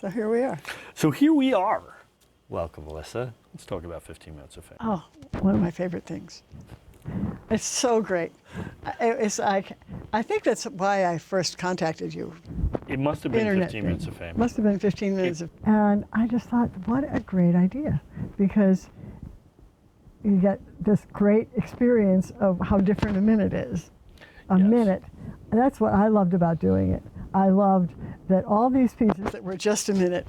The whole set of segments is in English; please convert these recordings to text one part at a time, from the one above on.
So here we are. So here we are. Welcome, Alyssa. Let's talk about 15 Minutes of Fame. Oh, one of my favorite things. It's so great. It's like, I think that's why I first contacted you. It must have been Internet 15 thing. Minutes of Fame. Must have been 15 minutes of. And I just thought, what a great idea, because you get this great experience of how different a minute is. A minute. And that's what I loved about doing it. I loved that all these pieces that were just a minute,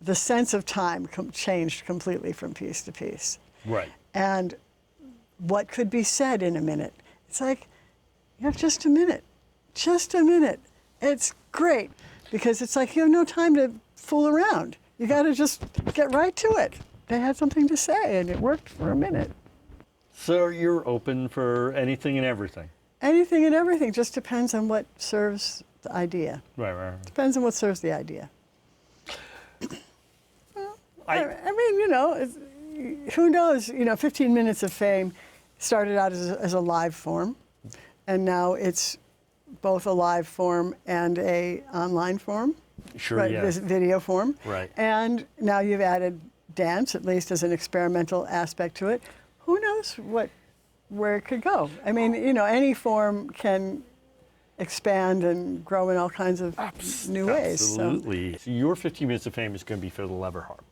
the sense of time changed completely from piece to piece. Right. And what could be said in a minute? It's like, you have just a minute. Just a minute. It's great, because it's like you have no time to fool around. You got to just get right to it. They had something to say, and it worked for a minute. So you're open for anything and everything? Anything and everything. Just depends on what serves the idea. Right. Depends on what serves the idea. I mean, who knows? 15 Minutes of Fame started out as a live form, and now it's both a live form and a online form. Sure, right, yeah. This video form. Right. And now you've added dance, at least as an experimental aspect to it. Who knows where it could go? I mean, any form can expand and grow in all kinds of new ways. Absolutely. So your 15 Minutes of Fame is going to be for the lever harp.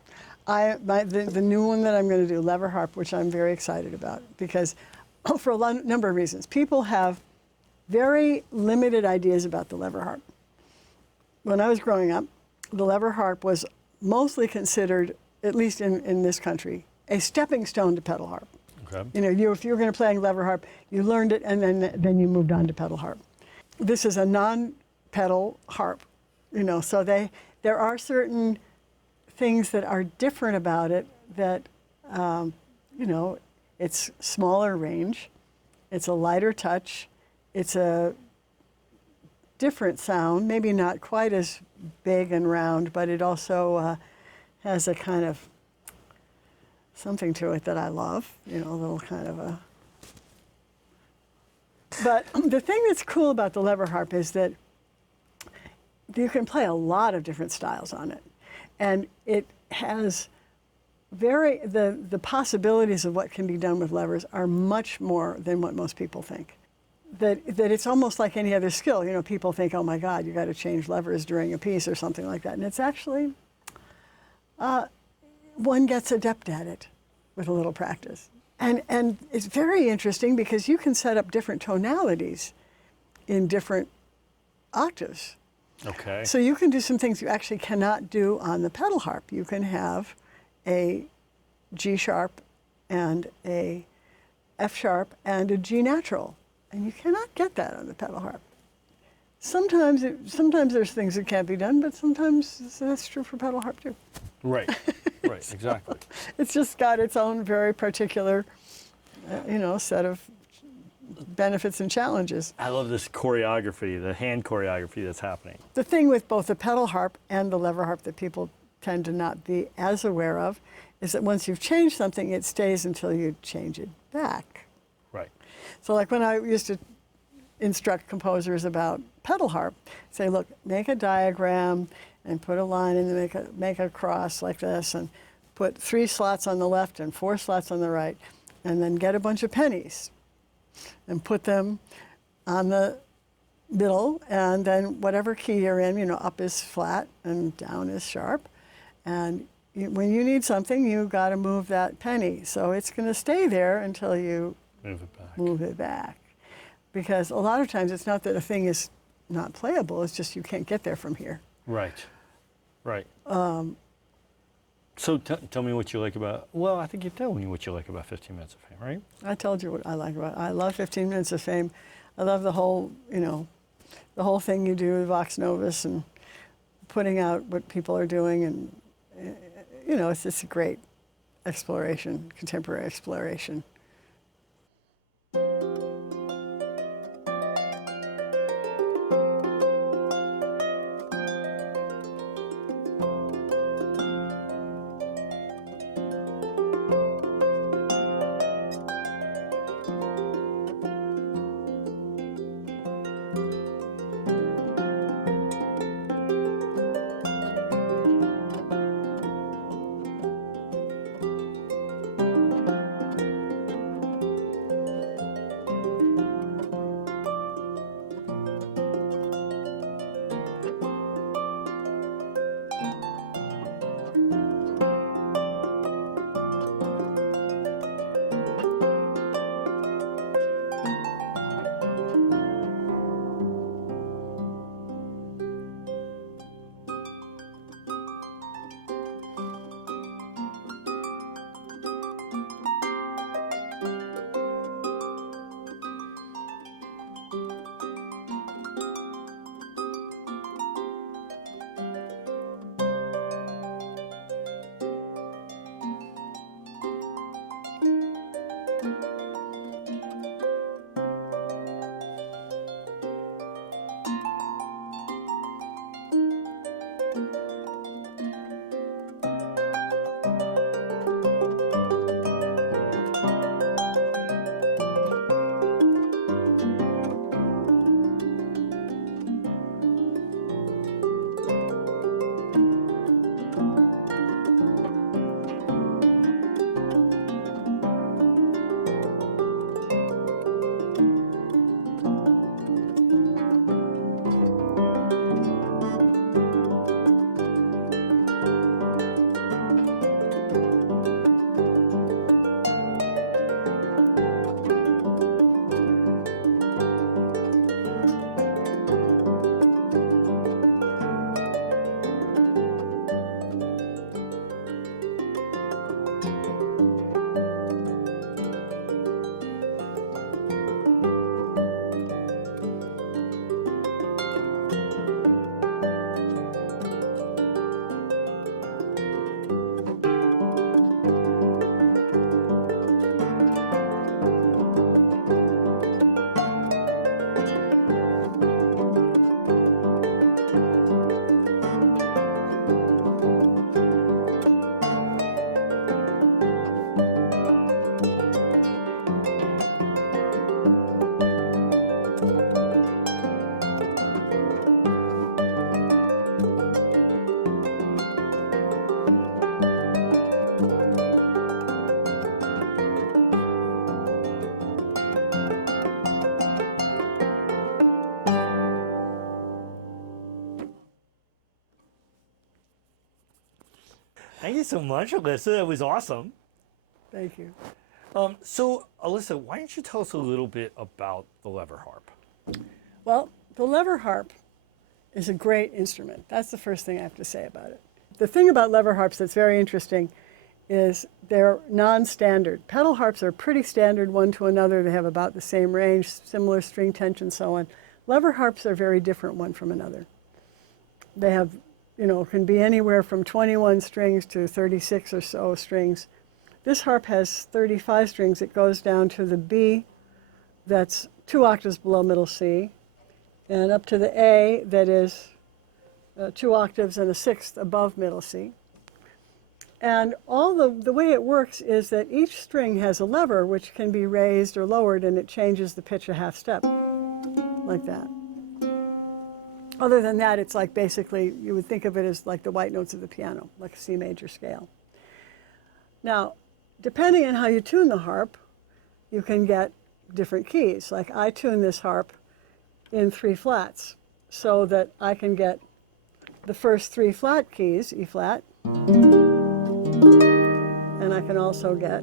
The new one that I'm going to do, lever harp, which I'm very excited about, because for a number of reasons. People have very limited ideas about the lever harp. When I was growing up, the lever harp was mostly considered, at least in this country, a stepping stone to pedal harp. Okay. If you were going to play lever harp, you learned it, and then you moved on to pedal harp. This is a non-pedal harp, so there are certain things that are different about it that, it's smaller range, it's a lighter touch, it's a different sound, maybe not quite as big and round, but it also has a kind of something to it that I love, a little kind of a... But the thing that's cool about the lever harp is that you can play a lot of different styles on it. And it has the possibilities of what can be done with levers are much more than what most people think. That it's almost like any other skill. People think, oh my God, you got to change levers during a piece or something like that. And it's actually, one gets adept at it with a little practice. And it's very interesting because you can set up different tonalities in different octaves. Okay. So you can do some things you actually cannot do on the pedal harp. You can have a G sharp and a F sharp and a G natural, and you cannot get that on the pedal harp. Sometimes there's things that can't be done, but sometimes that's true for pedal harp too. Right. Right. Exactly. It's just got its own very particular, set of benefits and challenges. I love this choreography, the hand choreography that's happening. The thing with both the pedal harp and the lever harp that people tend to not be as aware of is that once you've changed something, it stays until you change it back. Right. So like when I used to instruct composers about pedal harp, say, look, make a diagram and put a line and make a cross like this and put 3 slots on the left and 4 slots on the right, and then get a bunch of pennies and put them on the middle, and then whatever key you're in, up is flat and down is sharp. And when you need something, you've got to move that penny. So it's going to stay there until you move it back. Because a lot of times it's not that a thing is not playable, it's just you can't get there from here. Right. Right. So tell me what you like about, I think you're telling me what you like about 15 Minutes of Fame, right? I told you what I like about it. I love 15 Minutes of Fame. I love the whole, the whole thing you do with Vox Novus and putting out what people are doing. And, it's just a great exploration, contemporary exploration. Thank you so much, Alyssa. That was awesome. Thank you. So, Alyssa, why don't you tell us a little bit about the lever harp? Well, the lever harp is a great instrument. That's the first thing I have to say about it. The thing about lever harps that's very interesting is they're non-standard. Pedal harps are pretty standard one to another. They have about the same range, similar string tension, so on. Lever harps are very different one from another. They have, can be anywhere from 21 strings to 36 or so strings. This harp has 35 strings. It goes down to the B, that's 2 octaves below middle C, and up to the A, that is 2 octaves and a sixth above middle C. And all the way it works is that each string has a lever which can be raised or lowered, and it changes the pitch a half step, like that. Other than that, it's like basically, you would think of it as like the white notes of the piano, like a C major scale. Now, depending on how you tune the harp, you can get different keys. Like I tune this harp in 3 flats, so that I can get the first 3 flat keys, E flat, and I can also get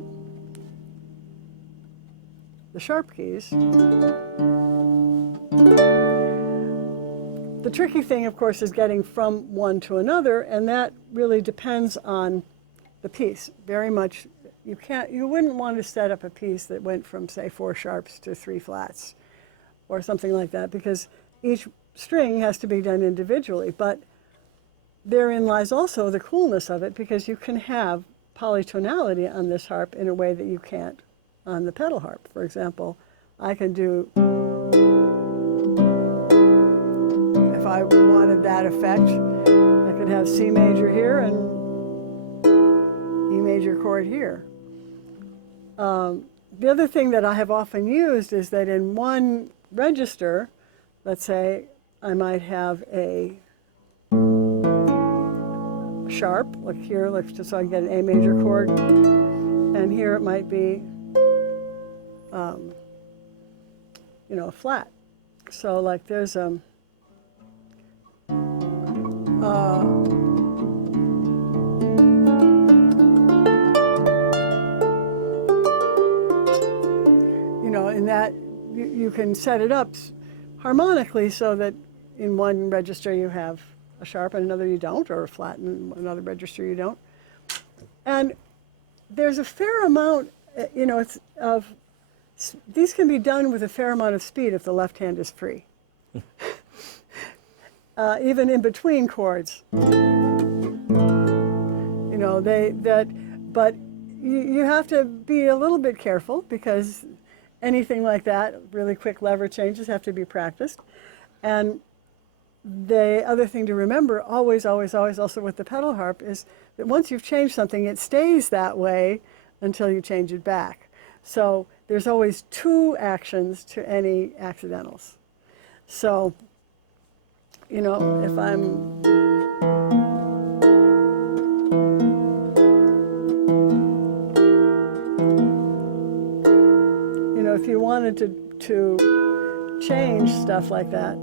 the sharp keys. The tricky thing, of course, is getting from one to another, and that really depends on the piece. Very much, you wouldn't want to set up a piece that went from, say, 4 sharps to 3 flats or something like that, because each string has to be done individually. But therein lies also the coolness of it, because you can have polytonality on this harp in a way that you can't on the pedal harp. For example, I can do, if I wanted that effect, I could have C major here and E major chord here. The other thing that I have often used is that in one register, let's say I might have a sharp, like here, just so I can get an A major chord, and here it might be, a flat. So like there's in that you can set it up harmonically so that in one register you have a sharp and another you don't, or a flat and another register you don't. And there's a fair amount, these can be done with a fair amount of speed if the left hand is free. Even in between chords. But you have to be a little bit careful, because anything like that, really quick lever changes have to be practiced. And the other thing to remember, always, always, always, also with the pedal harp, is that once you've changed something, it stays that way until you change it back. So there's always 2 actions to any accidentals. So, if I'm, if you wanted to change stuff like that,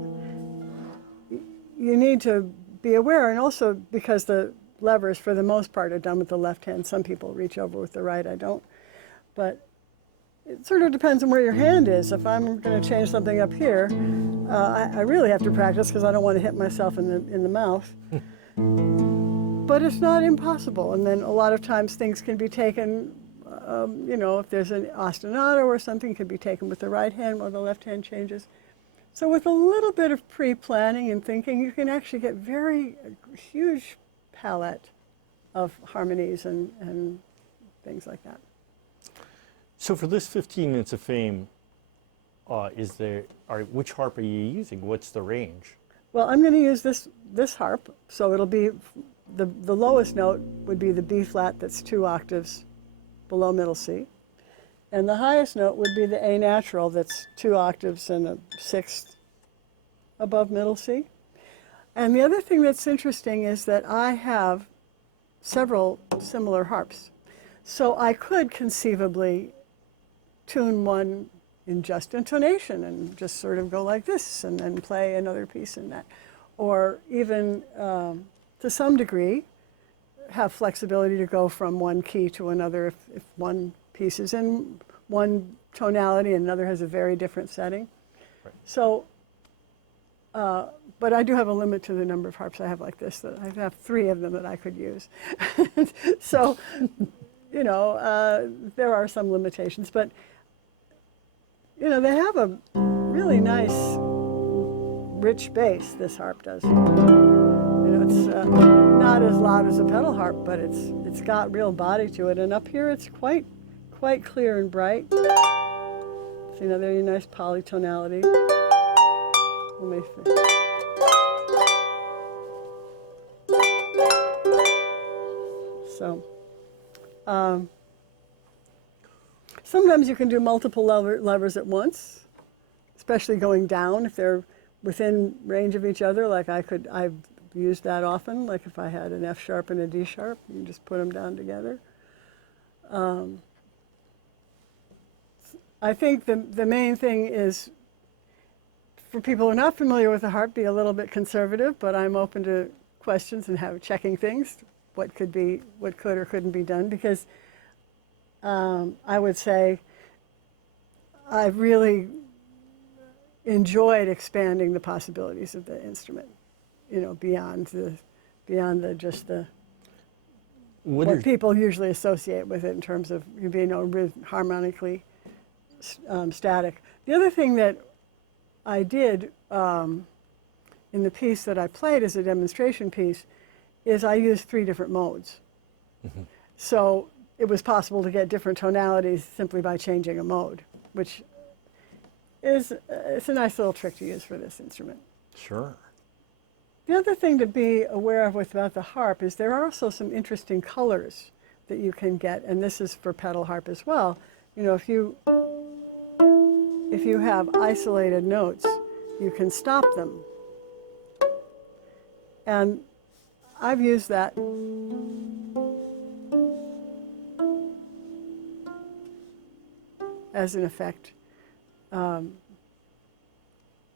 you need to be aware, and also because the levers, for the most part, are done with the left hand. Some people reach over with the right, I don't. But it sort of depends on where your hand is. If I'm going to change something up here, I really have to practice, because I don't want to hit myself in the mouth. But it's not impossible. And then a lot of times things can be taken, if there's an ostinato or something, can be taken with the right hand while the left hand changes. So with a little bit of pre-planning and thinking, you can actually get huge palette of harmonies and things like that. So for this 15 minutes of fame, which harp are you using? What's the range? Well, I'm going to use this harp, so it'll be, the lowest note would be the B flat, that's 2 octaves below middle C. And the highest note would be the A natural, that's 2 octaves and a sixth above middle C. And the other thing that's interesting is that I have several similar harps. So I could conceivably tune one in just intonation and just sort of go like this and then play another piece in that. Or even, to some degree, have flexibility to go from one key to another if one piece is in one tonality and another has a very different setting. Right. So, but I do have a limit to the number of harps I have like this. That I have 3 of them that I could use. So, you know, there are some limitations, but you know, they have a really nice, rich bass. This harp does. You know, it's not as loud as a pedal harp, but it's got real body to it. And up here, it's quite clear and bright. So, you know, very nice polytonality. Let me see. So, sometimes you can do multiple levers at once, especially going down if they're within range of each other. Like I've used that often. Like if I had an F sharp and a D sharp, you can just put them down together. I think the main thing is, for people who are not familiar with the harp, be a little bit conservative, but I'm open to questions and checking things, what could or couldn't be done, because I would say I've really enjoyed expanding the possibilities of the instrument, you know, beyond just the what people usually associate with it in terms of you being harmonically static. The other thing that I did in the piece that I played as a demonstration piece is I used 3 different modes. Mm-hmm. So it was possible to get different tonalities simply by changing a mode, which it's a nice little trick to use for this instrument. Sure. The other thing to be aware of about the harp is there are also some interesting colors that you can get, and this is for pedal harp as well. You know, if you have isolated notes, you can stop them. And I've used that as an effect.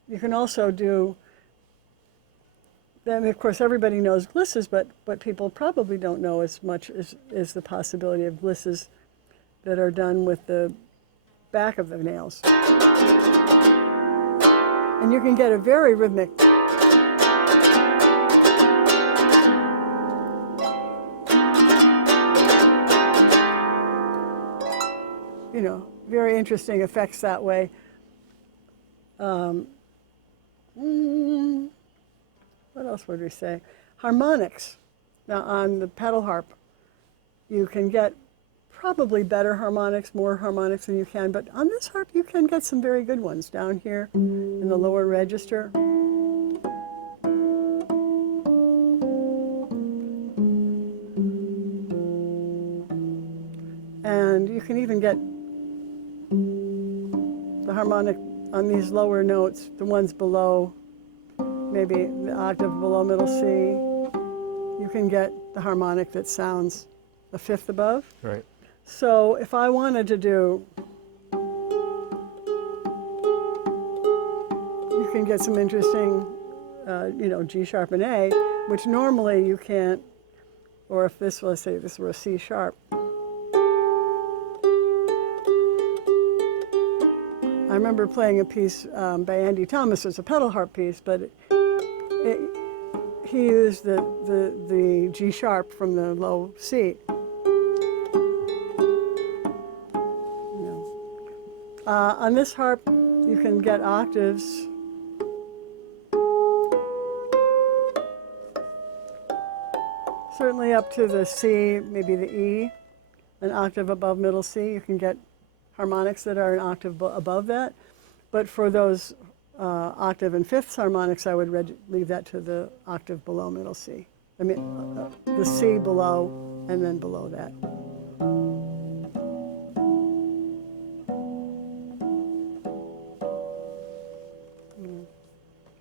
You can also do, then of course everybody knows glisses, but what people probably don't know as much is the possibility of glisses that are done with the back of the nails. And you can get a very rhythmic you know, very interesting effects that way. What else would we say? Harmonics. Now on the pedal harp, you can get probably better harmonics, more harmonics than you can, but on this harp you can get some very good ones down here in the lower register. And you can even get the harmonic on these lower notes, the ones below, maybe the octave below middle C. You can get the harmonic that sounds a fifth above. Right. So if I wanted to do, you can get some interesting, you know, G sharp and A, which normally you can't, or if this was, say this were a C sharp. I remember playing a piece by Andy Thomas. It's a pedal harp piece, but he used the G sharp from the low C. On this harp, you can get octaves. Certainly up to the C, maybe the E, an octave above middle C. You can get harmonics that are an octave above that. But for those octave and fifths harmonics, I would leave that to the octave below middle C. I mean, the C below and then below that.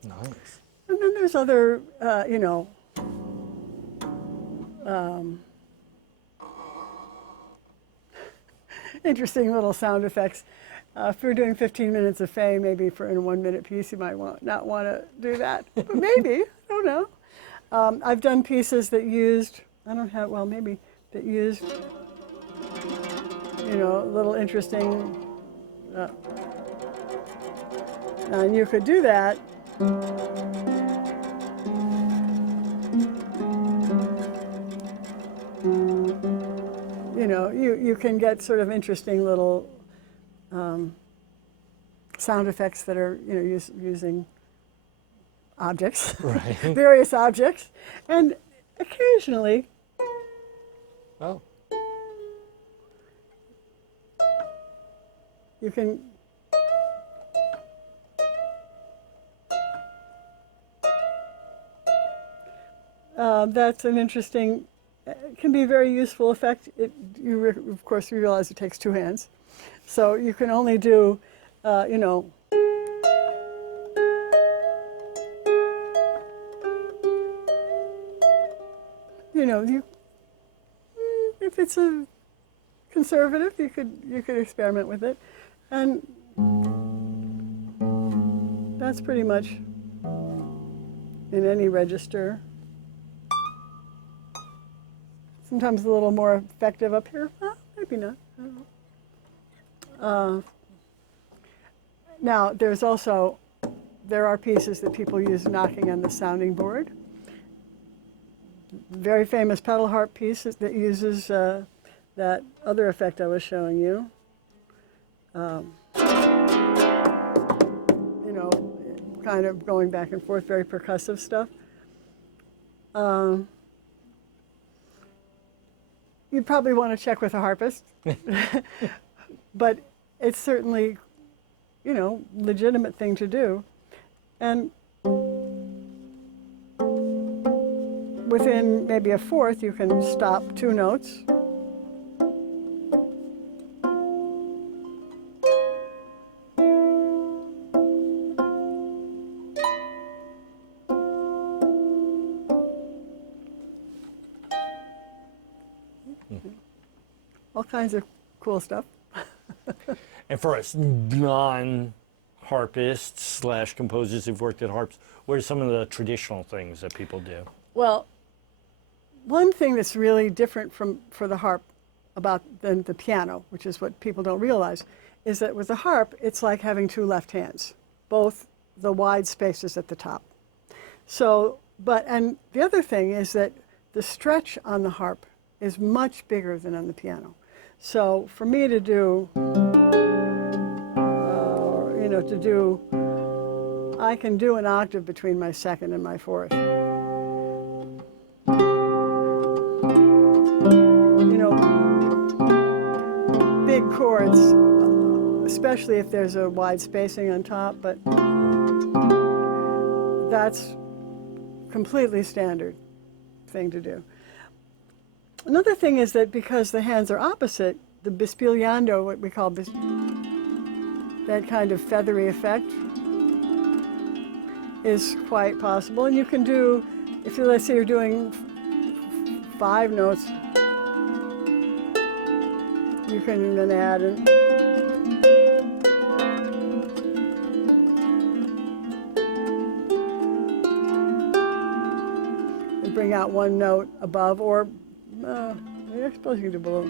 Nice. And then there's other, you know, interesting little sound effects. If you're doing 15 minutes of Fey, maybe in a 1 minute piece, you might not want to do that. But maybe, I don't know. I've done pieces that used I don't have, well, maybe that used, you know, a little interesting, and you could do that. You know, you can get sort of interesting little sound effects that are, you know, using objects, Right. various objects, and occasionally, Oh. you can that's an interesting, can be a very useful effect. Of course, you realize it takes two hands. So you can only do, you know, if it's a conservative, you could experiment with it. And that's pretty much in any register. Sometimes a little more effective up here. Maybe not. I don't know. Now, there are pieces that people use knocking on the sounding board. Very famous pedal harp piece that uses that other effect I was showing you. You know, kind of going back and forth, very percussive stuff. You probably want to check with a harpist, but it's certainly, you know, legitimate thing to do. And within maybe a fourth, you can stop two notes. All kinds of cool stuff. And for us non-harpists / composers who've worked at harps, what are some of the traditional things that people do? Well, one thing that's really different for the harp than the piano, which is what people don't realize, is that with the harp, it's like having two left hands, both the wide spaces at the top. So, and the other thing is that the stretch on the harp is much bigger than on the piano. So for me to do, you know, I can do an octave between my second and my fourth. You know, big chords, especially if there's a wide spacing on top, but that's completely standard thing to do. Another thing is that because the hands are opposite, the bispigliando, what we call that kind of feathery effect, is quite possible. And you can do, if you, let's say you're doing 5 notes, you can then add and bring out one note above, or I suppose you can do below.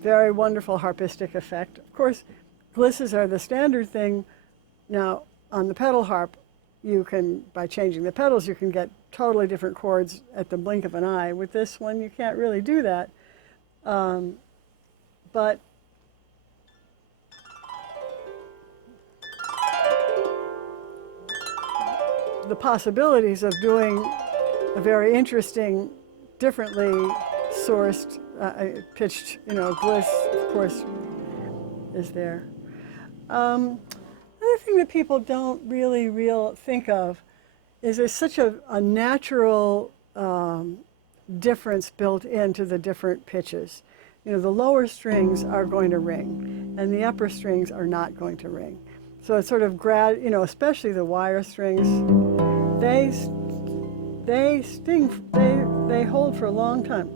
Very wonderful harpistic effect. Of course, glisses are the standard thing. Now, on the pedal harp, you can, by changing the pedals, you can get totally different chords at the blink of an eye. With this one, you can't really do that. But the possibilities of doing a very interesting, differently sourced, pitched, you know, bliss, of course, is there. Another thing that people don't really think of is there's such a natural difference built into the different pitches. You know, the lower strings are going to ring, and the upper strings are not going to ring. So it's sort of you know, especially the wire strings, they hold for a long time.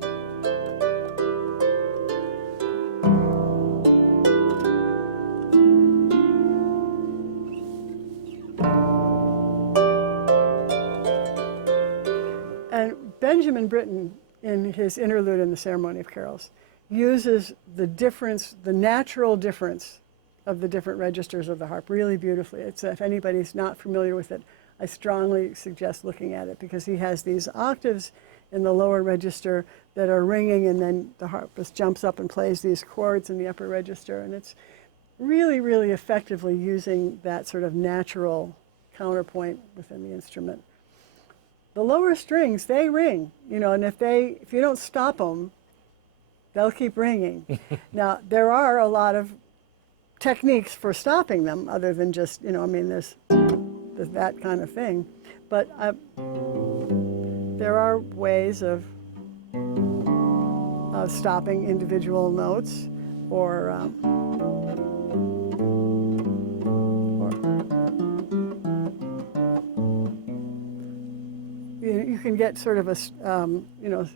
Jonathan Britton, in his interlude in the Ceremony of Carols, uses the difference, the natural difference of the different registers of the harp really beautifully. It's, if anybody's not familiar with it, I strongly suggest looking at it, because he has these octaves in the lower register that are ringing, and then the harpist jumps up and plays these chords in the upper register, and it's really, really effectively using that sort of natural counterpoint within the instrument. The lower strings, they ring, you know, and if you don't stop them, they'll keep ringing. Now, there are a lot of techniques for stopping them, other than just, you know, I mean, there's that kind of thing. But there are ways of stopping individual notes, or you can get sort of a, you know,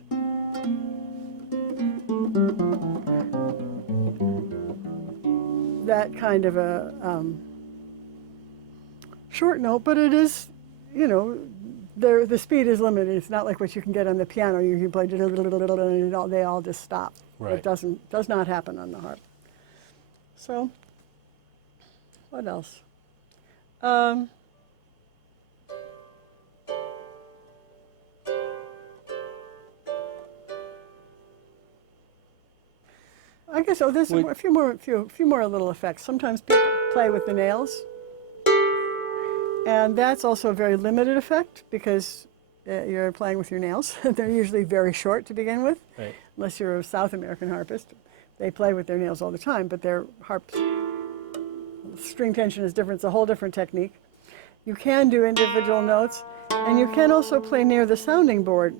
that kind of a short note, but it is, you know, the speed is limited. It's not like what you can get on the piano. You can play and they all just stop. Right. It does not happen on the harp. So, what else? I guess, there's a few more little effects. Sometimes people play with the nails, and that's also a very limited effect, because you're playing with your nails. They're usually very short to begin with, Right. unless you're a South American harpist. They play with their nails all the time, but their harps, string tension is different. It's a whole different technique. You can do individual notes, and you can also play near the sounding board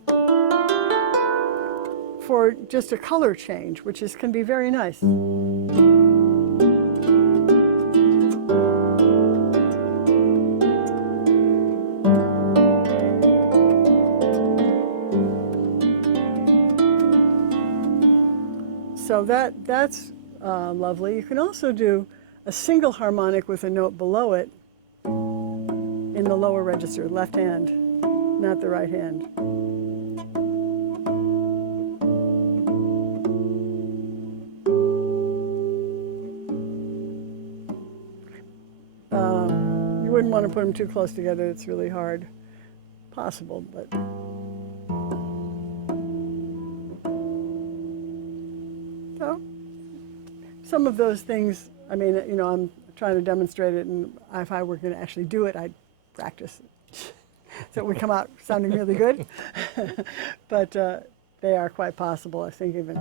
for just a color change, which can be very nice. So that's lovely. You can also do a single harmonic with a note below it in the lower register, left hand, not the right hand. You wouldn't want to put them too close together. It's really hard. Possible, but. So, some of those things, I mean, you know, I'm trying to demonstrate it, and if I were going to actually do it, I'd practice it. So it would come out sounding really good. But they are quite possible, I think, even.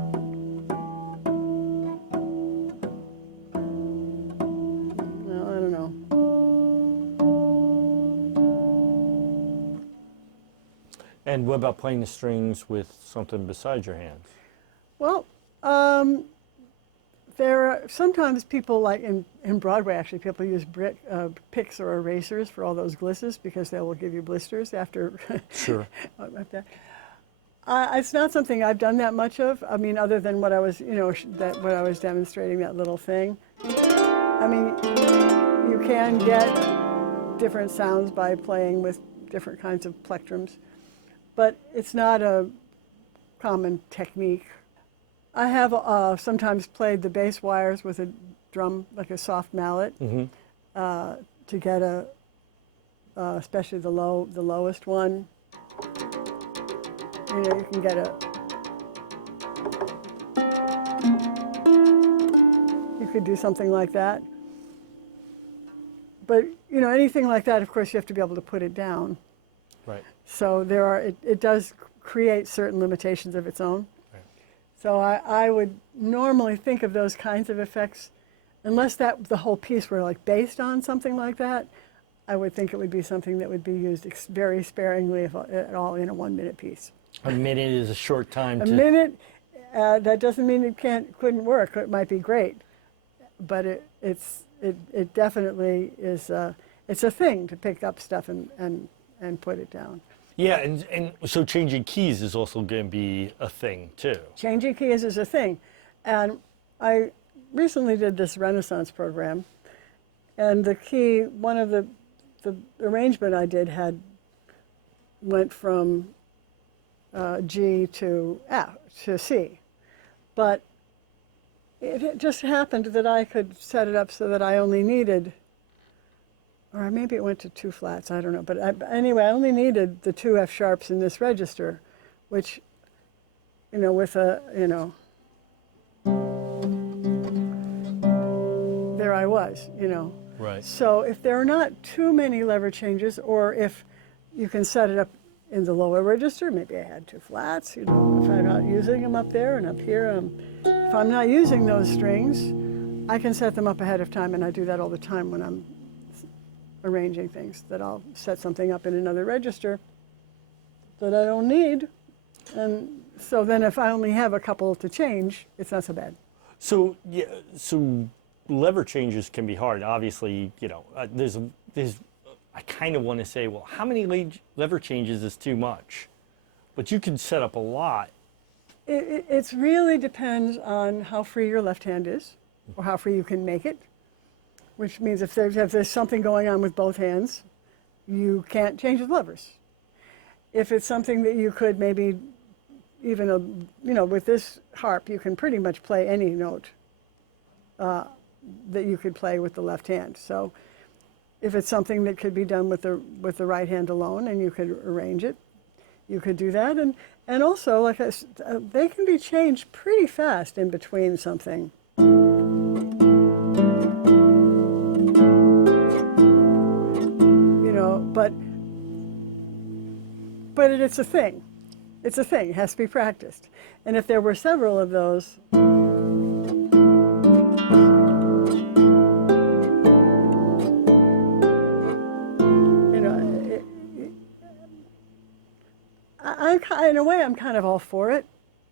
Well, I don't know. And what about playing the strings with something besides your hands? Well, there are sometimes people, like in Broadway, actually, people use picks or erasers for all those glisses, because they will give you blisters after. Sure. Like that. It's not something I've done that much of. I mean, other than what I was, you know, what I was demonstrating, that little thing. I mean, you can get different sounds by playing with different kinds of plectrums, but it's not a common technique. I have sometimes played the bass wires with a drum, like a soft mallet, to get especially the lowest one. You know, you can get you could do something like that. But, you know, anything like that, of course, you have to be able to put it down. Right. So it does create certain limitations of its own. So I would normally think of those kinds of effects, unless the whole piece were like based on something like that, I would think it would be something that would be used very sparingly, if at all, in a 1-minute piece. A minute is a short time. A minute, that doesn't mean it couldn't work. It might be great, but it definitely is. It's a thing to pick up stuff and put it down. Yeah, and so changing keys is also going to be a thing, too. Changing keys is a thing. And I recently did this Renaissance program, and the key, one of the arrangement I did went from G to F to C. But it just happened that I could set it up so that I only needed, or maybe it went to 2 flats, I don't know. But anyway, I only needed the 2 F sharps in this register, which, with a, there I was, Right. So if there are not too many lever changes, or if you can set it up in the lower register, maybe I had 2 flats, if I'm not using them up there and up here, if I'm not using those strings, I can set them up ahead of time, and I do that all the time when I'm arranging things, that I'll set something up in another register that I don't need, and so then if I only have a couple to change, it's not so bad. So yeah, so lever changes can be hard. Obviously, there's I kind of want to say, well, how many lever changes is too much? But you can set up a lot. It really depends on how free your left hand is, or how free you can make it, which means if there's something going on with both hands, you can't change the levers. If it's something that you could maybe, even with this harp, you can pretty much play any note that you could play with the left hand. So if it's something that could be done with the right hand alone, and you could arrange it, you could do that. And also, like they can be changed pretty fast in between something. But it's a thing. It's a thing. It has to be practiced. And if there were several of those, in a way, I'm kind of all for it.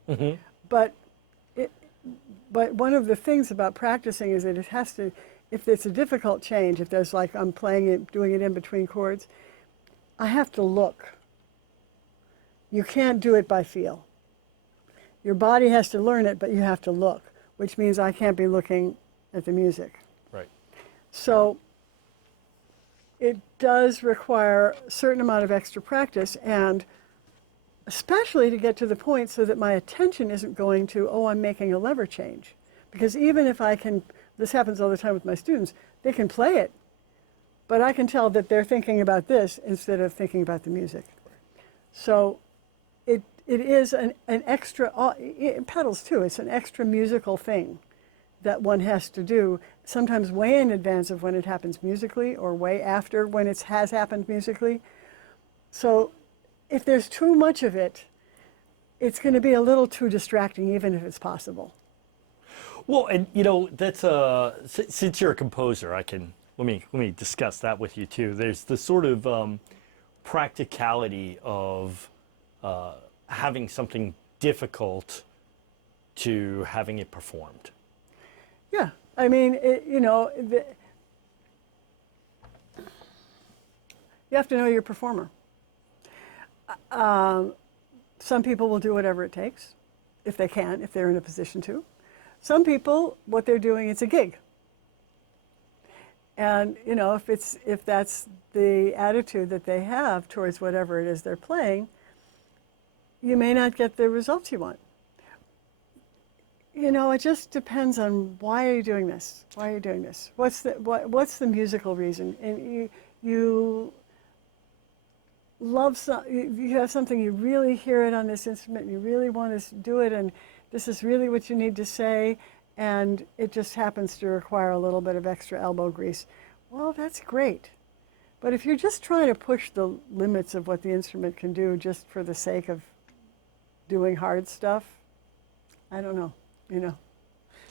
Mm-hmm. But one of the things about practicing is that it has to, if it's a difficult change, if there's like I'm playing it, doing it in between chords, I have to look. You can't do it by feel. Your body has to learn it, but you have to look, which means I can't be looking at the music. Right. So it does require a certain amount of extra practice, and especially to get to the point so that my attention isn't going to, oh, I'm making a lever change. Because even if I can, this happens all the time with my students, they can play it, but I can tell that they're thinking about this instead of thinking about the music. So it is an extra, pedals too, it's an extra musical thing that one has to do, sometimes way in advance of when it happens musically, or way after when it has happened musically. So if there's too much of it, it's going to be a little too distracting, even if it's possible. Well, and that's since you're a composer, let me discuss that with you too. There's the sort of practicality of having something difficult to having it performed. Yeah, I mean, you have to know your performer. Some people will do whatever it takes, if they can, if they're in a position to. Some people, what they're doing, it's a gig. And if that's the attitude that they have towards whatever it is they're playing, you may not get the results you want. It just depends on, why are you doing this? Why are you doing this? What's the musical reason? And you love you have something, you really hear it on this instrument, you really want to do it, and this is really what you need to say, and it just happens to require a little bit of extra elbow grease. Well, that's great. But if you're just trying to push the limits of what the instrument can do just for the sake of doing hard stuff, I don't know,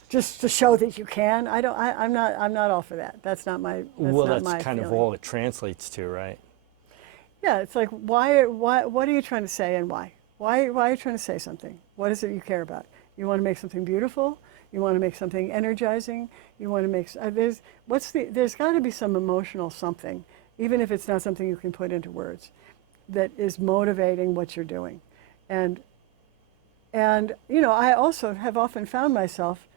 just to show that you can. I'm not all for that. That's not my. That's kind of all it translates to, right? Yeah, it's like, why? What are you trying to say, and why? Why are you trying to say something? What is it you care about? You want to make something beautiful. You want to make something energizing. You want to make. There's got to be some emotional something, even if it's not something you can put into words, that is motivating what you're doing, and I also have often found myself.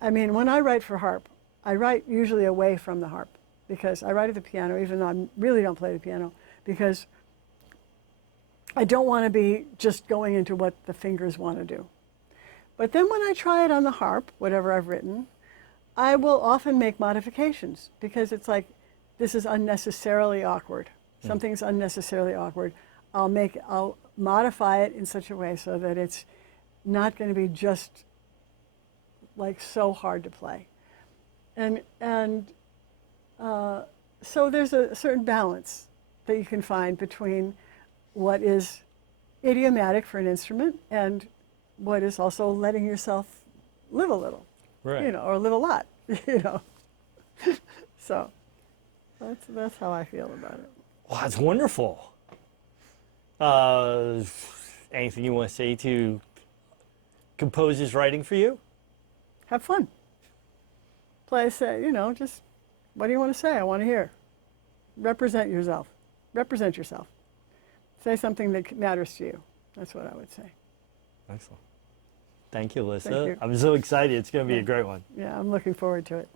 I mean, when I write for harp, I write usually away from the harp, because I write at the piano, even though I really don't play the piano, because I don't want to be just going into what the fingers want to do. But then when I try it on the harp, whatever I've written, I will often make modifications because it's like, this is unnecessarily awkward. Something's unnecessarily awkward. I'll modify it in such a way so that it's not going to be just like so hard to play. So there's a certain balance that you can find between what is idiomatic for an instrument and what is also letting yourself live a little, Right. you know, or live a lot, you know. So that's how I feel about it. Wow, that's wonderful. Anything you want to say to composers writing for you? Have fun. Play, say, you know, just what do you want to say? I want to hear. Represent yourself. Represent yourself. Say something that matters to you. That's what I would say. Excellent. Thank you, Alyssa. Thank you. I'm so excited. It's going to be a great one. Yeah, I'm looking forward to it.